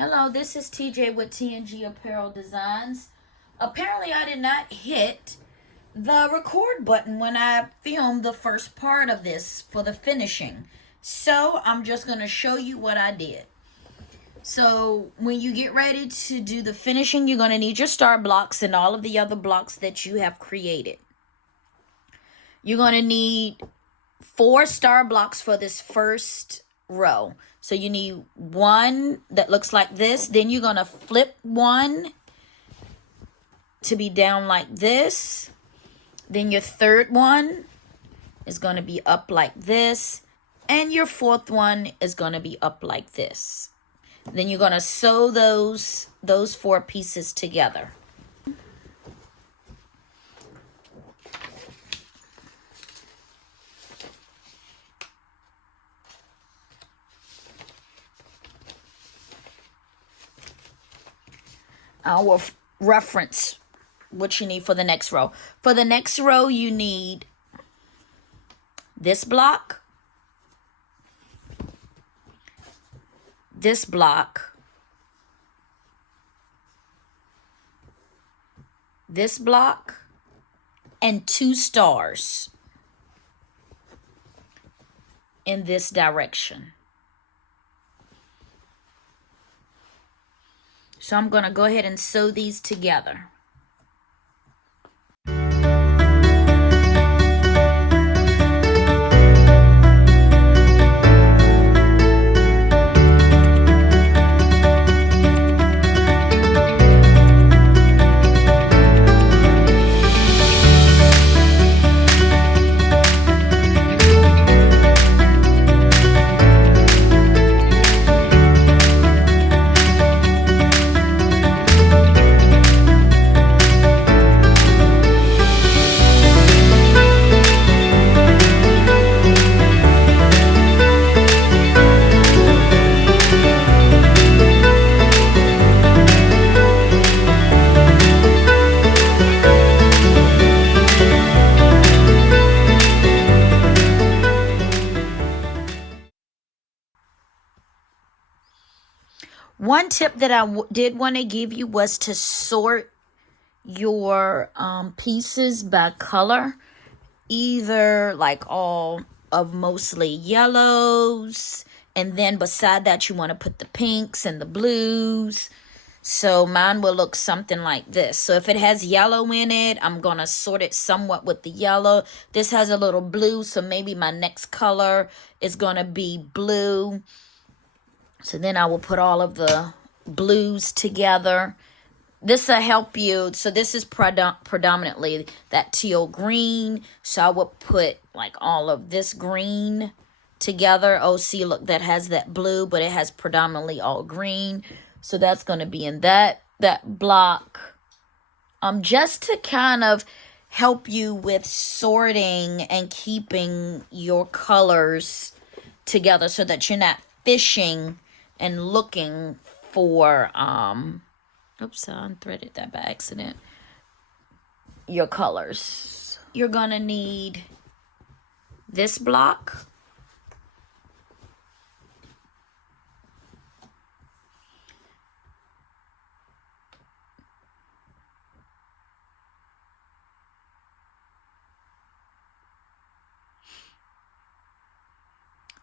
Hello, this is TJ with TNG Apparel Designs. Apparently, I did not hit the record button when I filmed the first part of this for the finishing. So, I'm just going to show you what I did. So, when you get ready to do the finishing, you're going to need your star blocks and all of the other blocks that you have created. You're going to need 4 star blocks for this first row. So you need one that looks like this. Then you're going to flip one to be down like this. Then your third one is going to be up like this. And your fourth one is going to be up like this. Then you're going to sew those 4 pieces together. I will reference what you need for the next row. For the next row, you need this block, this block, this block, and 2 stars in this direction. So I'm going to go ahead and sew these together. One tip that I did want to give you was to sort your pieces by color, either like all of mostly yellows, and then beside that you want to put the pinks and the blues. So mine will look something like this. So if it has yellow in it, I'm going to sort it somewhat with the yellow. This has a little blue, so maybe my next color is going to be blue. So then I will put all of the blues together. This will help you. So this is predominantly that teal green. So I will put like all of this green together. Oh, see, look, that has that blue, but it has predominantly all green. So that's going to be in that block. Just to kind of help you with sorting and keeping your colors together so that you're not fishing and looking for, oops, I unthreaded that by accident, your colors. You're going to need this block,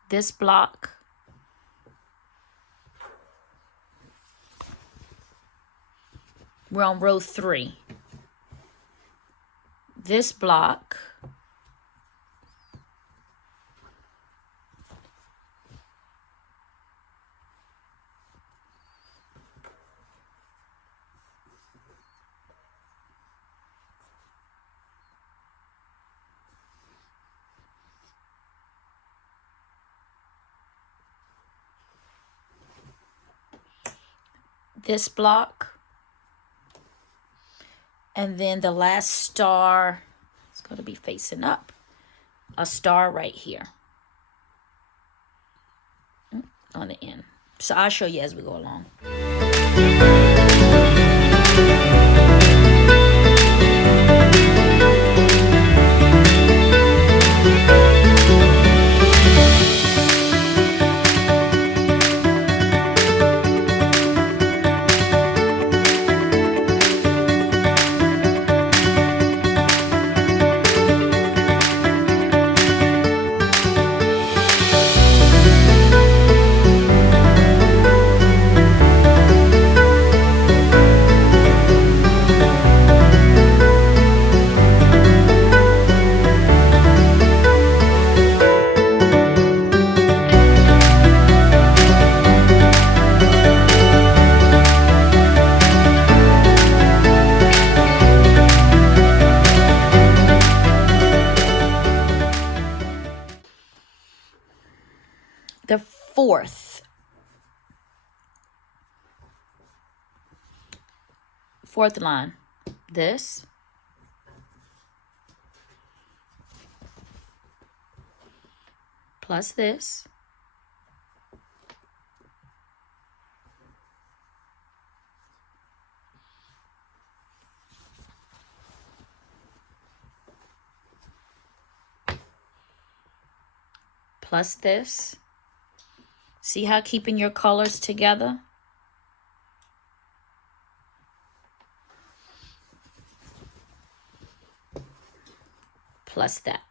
this block, we're on row 3. This block, this block, and then the last star is going to be facing up. A star right here on the end. So I'll show you as we go along. the fourth line. This. Plus this. Plus this. See how keeping your colors together? Plus that.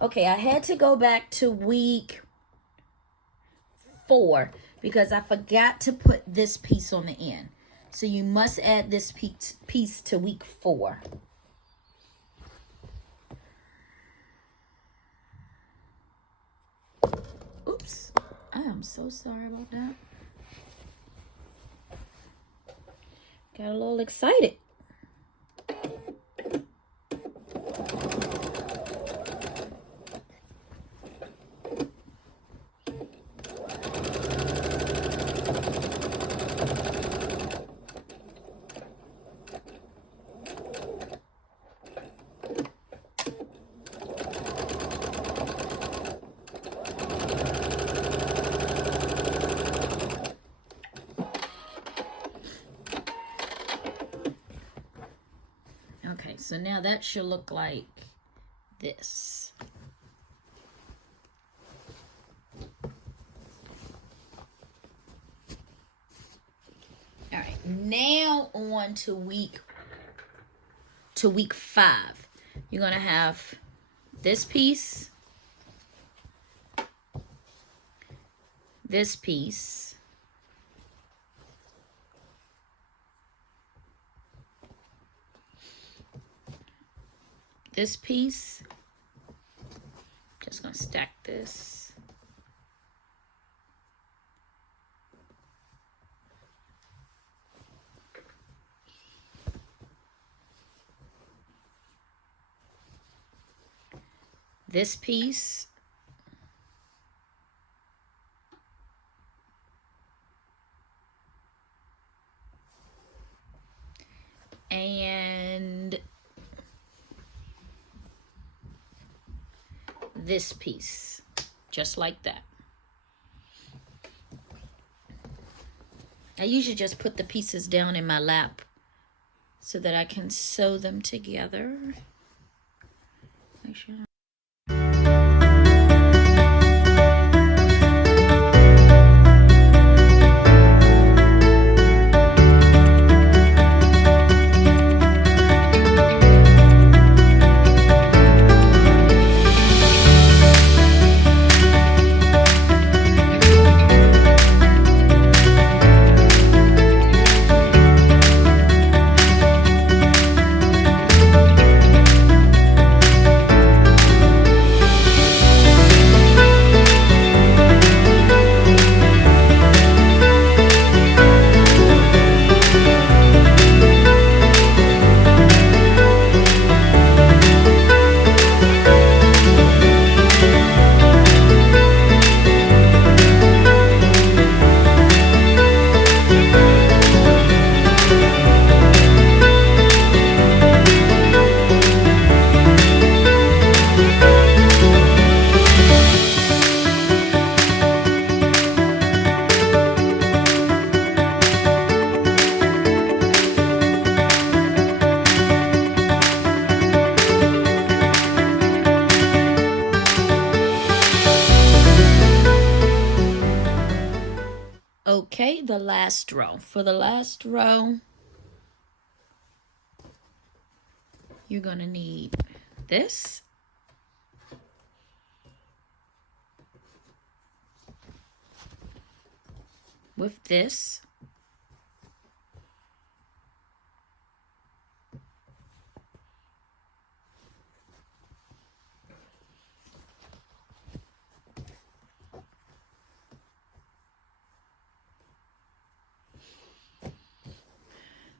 Okay, I had to go back to week 4 because I forgot to put this piece on the end. So you must add this piece to week 4. Oops, I am so sorry about that. Got a little excited. Okay, so now that should look like this. All right, now on to week 5. You're gonna have this piece, this piece, this piece. Just gonna stack this. This piece. And this piece, just like that. I usually just put the pieces down in my lap so that I can sew them together. Make sure. Okay, the last row. For the last row, you're going to need this. With this.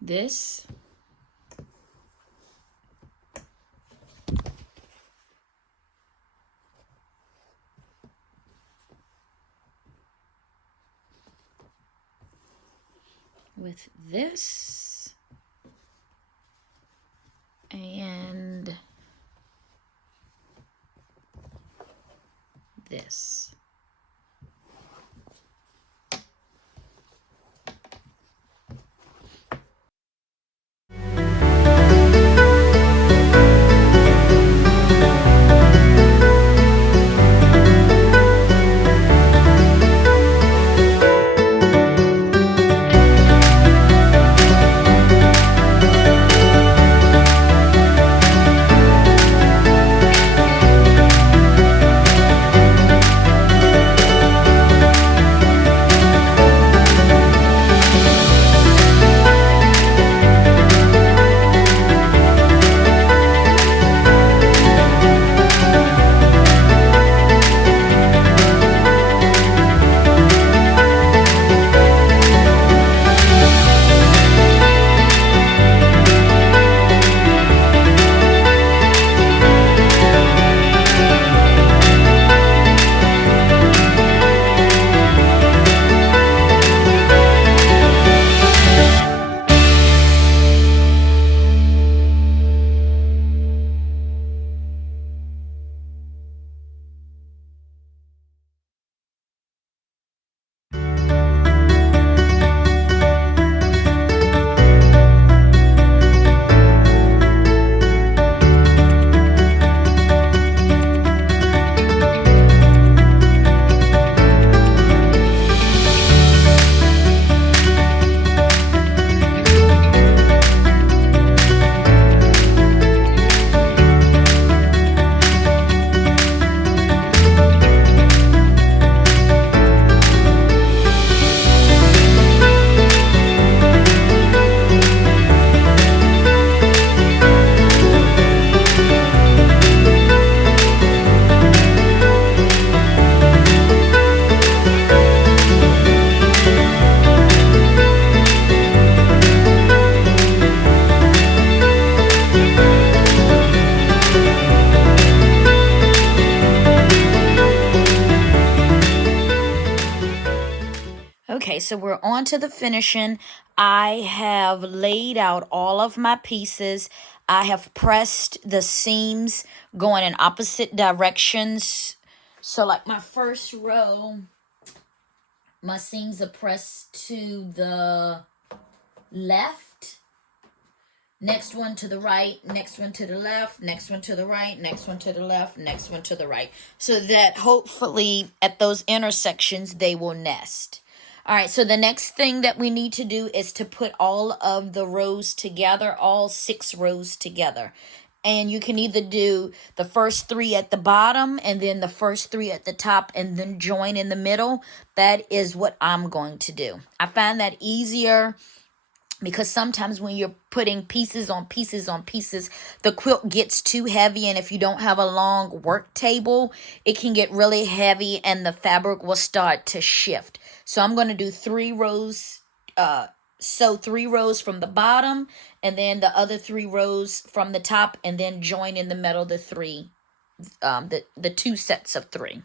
This. With this. And this. Okay, so we're on to the finishing. I have laid out all of my pieces. I have pressed the seams going in opposite directions. So like my first row, my seams are pressed to the left. Next one to the right, next one to the left, next one to the right, next one to the left, next one to the right. So that hopefully at those intersections, they will nest. All right, so the next thing that we need to do is to put all of the rows together, all 6 rows together. And you can either do the first 3 at the bottom and then the first 3 at the top and then join in the middle. That is what I'm going to do. I find that easier because sometimes when you're putting pieces on pieces on pieces, the quilt gets too heavy. And if you don't have a long work table, it can get really heavy and the fabric will start to shift. So I'm going to do 3 rows, sew 3 rows from the bottom and then the other 3 rows from the top and then join in the middle the 3, the 2 sets of 3.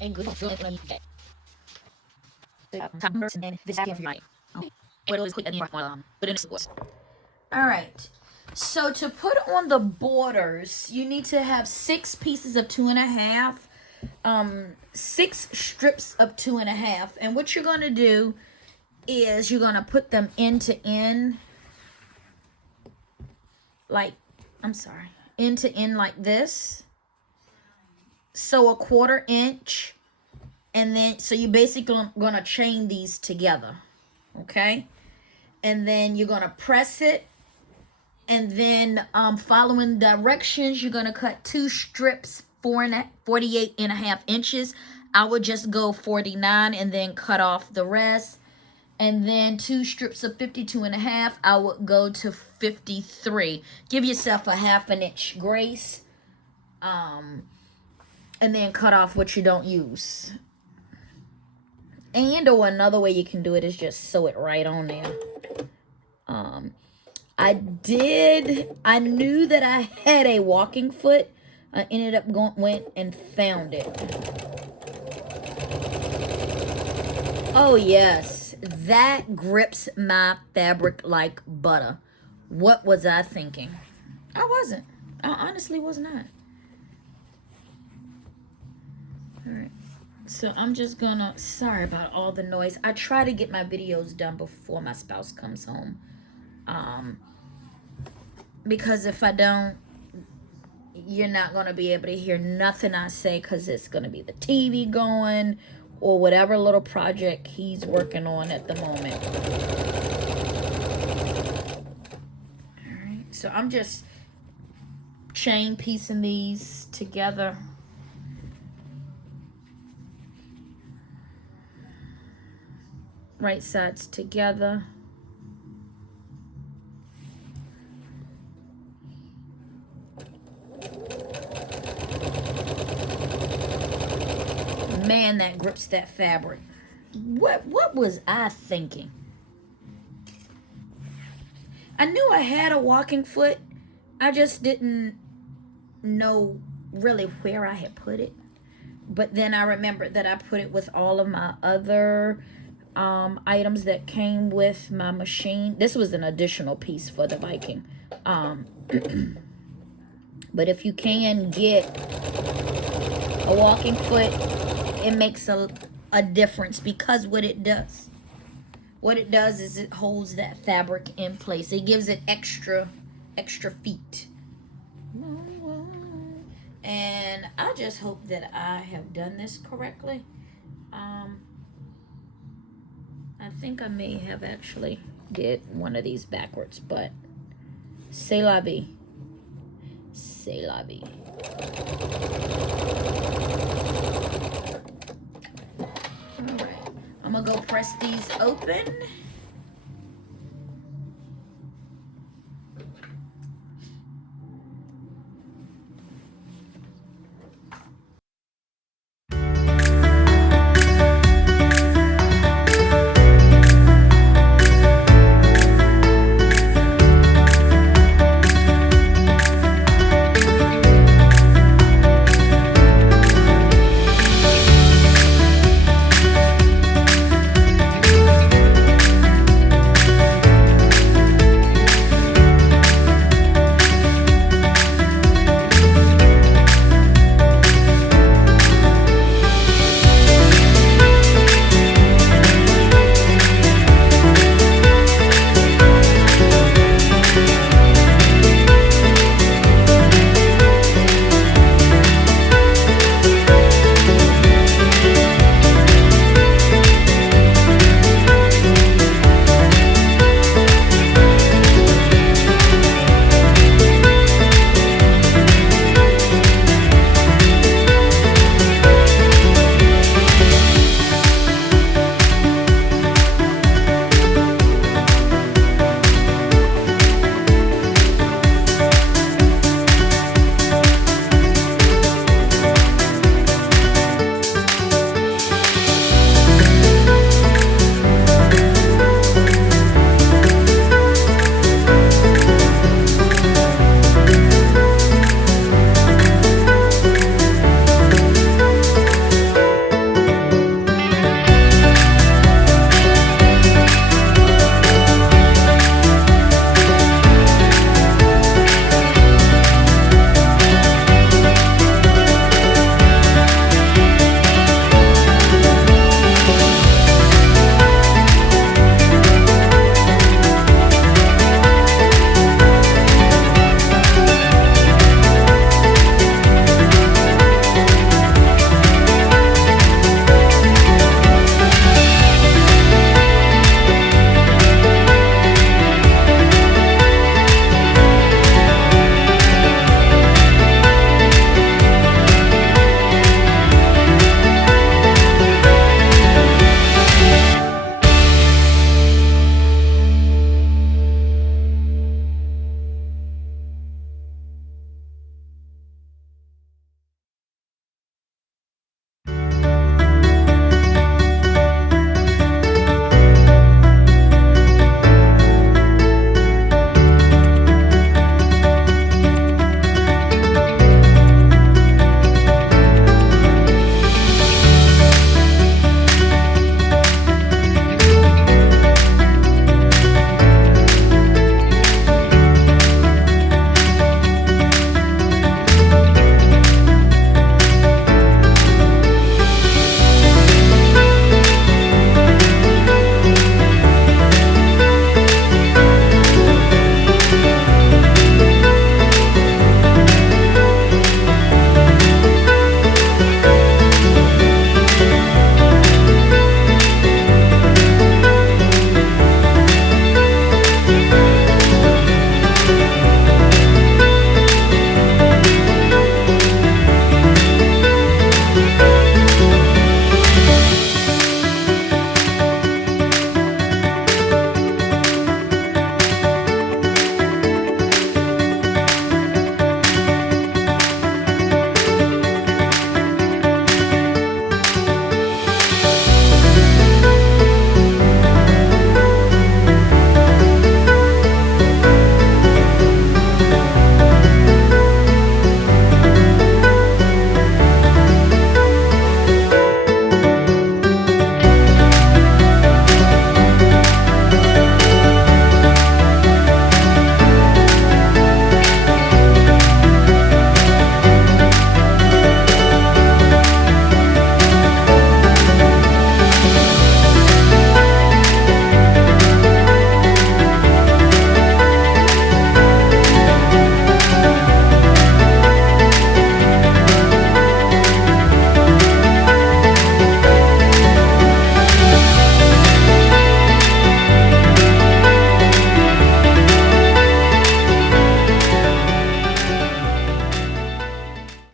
And good and this game for your What was quick and but in the all right. So to put on the borders, you need to have 6 pieces of 2.5, 6 strips of 2.5, and what you're gonna do is you're gonna put them end to end, like end to end like this. So a 1/4 inch, and then so you basically gonna chain these together, okay? And then you're gonna press it. And then following directions, you're going to cut 2 strips, 48.5 inches. I would just go 49 and then cut off the rest. And then 2 strips of 52.5, I would go to 53. Give yourself a 1/2 inch grace. And then cut off what you don't use. And or another way you can do it is just sew it right on there. I knew that I had a walking foot. I ended up went and found it. Oh yes, that grips my fabric like butter. What was I thinking? I wasn't. I honestly was not. All right. So I'm just gonna, sorry about all the noise. I try to get my videos done before my spouse comes home. Because if I don't, you're not going to be able to hear nothing I say, because it's going to be the TV going or whatever little project he's working on at the moment. All right, so I'm just chain piecing these together. Right sides together. Man, that grips that fabric. What was I thinking? I knew I had a walking foot. I just didn't know really where I had put it. But then I remembered that I put it with all of my other items that came with my machine. This was an additional piece for the Viking. But if you can get a walking foot, it makes a difference, because what it does is it holds that fabric in place. It gives it extra feet. And I just hope that I have done this correctly. I think I may have actually did one of these backwards, but c'est la vie. C'est la vie. Alright, I'm gonna go press these open.